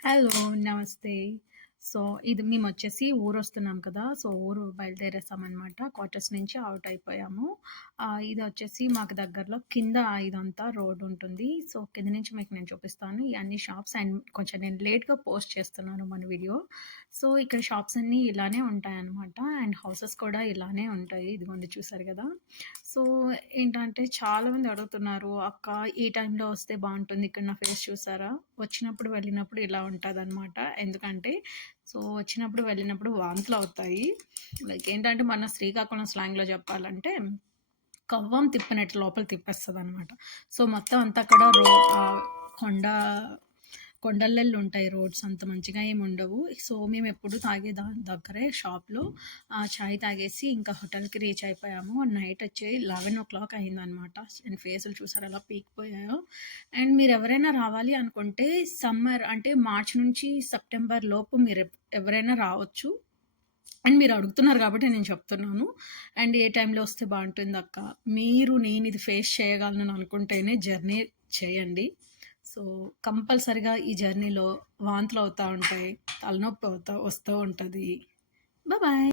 Hello. నమస్తే. So, ఇది మేమొచ్చేసి ఊరొస్తున్నాం కదా! సో, ఊరు బయలుదేరేసామనమాట. క్వార్టర్స్ నుంచి ఔట్ అయిపోయాము. ఇదొచ్చేసి మాకు దగ్గరలో కింద ఇదంతా రోడ్డుంటుంది. సో, కింద నుంచి మీకు నేను చూపిస్తాను. ఈ అన్ని షాప్స్ అండ్ కొంచెం నేను లేట్‌గా పోస్ట్ చేస్తున్నాను మన వీడియో. సో, ఇక్కడ షాప్స్ అన్నీ ఇలానే ఉంటాయనమాట. అండ్ హౌసెస్ కూడా ఇలానే ఉంటాయి. ఇదిగోండి చూసారు గదా! సో, ఏంటంటే చాలామంది అడుగుతున్నారు, "అక్క ఈ టైంలో వస్తే బావుంటుంది. ఇక్కడ నా ఫేస్ చూసారా?" వచ్చినప్పుడు, వెళ్ళినప్పుడు ఇలా ఉంటదనమాట. ఎందుకంటే వచ్చినప్పుడు, వెళ్ళినప్పుడు వాంతులవుతాయి. లైక్ ఏంటంటే, మన శ్రీకాకుళం స్లాంగ్‌లో చెప్పాలంటే, కవ్వం తిప్పినట్టు లోపల తిప్పేస్తదనమాట. సో, మొత్తం అంతా కూడా కొండ కొండల్లెల్లుంటాయి రోడ్స్ అంత మంచిగా ఏముండవు. సో, మేమెప్పుడు తాగే దగ్గరే షాప్‌లో చాయ్ తాగేసి ఇంకా హోటల్‌కి రీచ్ అయిపోయాము. నైట్ వచ్చి 11:00 అయిందనమాట. అండ్ ఫేసులు చూసారా ఎలా పీకిపోయాయో. అండ్ మీరెవరైనా రావాలి అనుకుంటే సమ్మర్ అంటే మార్చ్ నుంచి సెప్టెంబర్ లోపు మీరు ఎవరైనా రావచ్చు. అండ్ మీరు అడుగుతున్నారు కాబట్టి నేను చెప్తున్నాను. అండ్ ఏ టైంలో వస్తే బావుంటుందక్క? నేనిది ఫేస్ చేయగలను అనుకుంటేనే జర్నీ చేయండి. సో, కంపల్సరీగా ఈ జర్నీలో వాంతులవుతా ఉంటాయి. తలనొప్పి వస్తూ ఉంటది. బాయ్.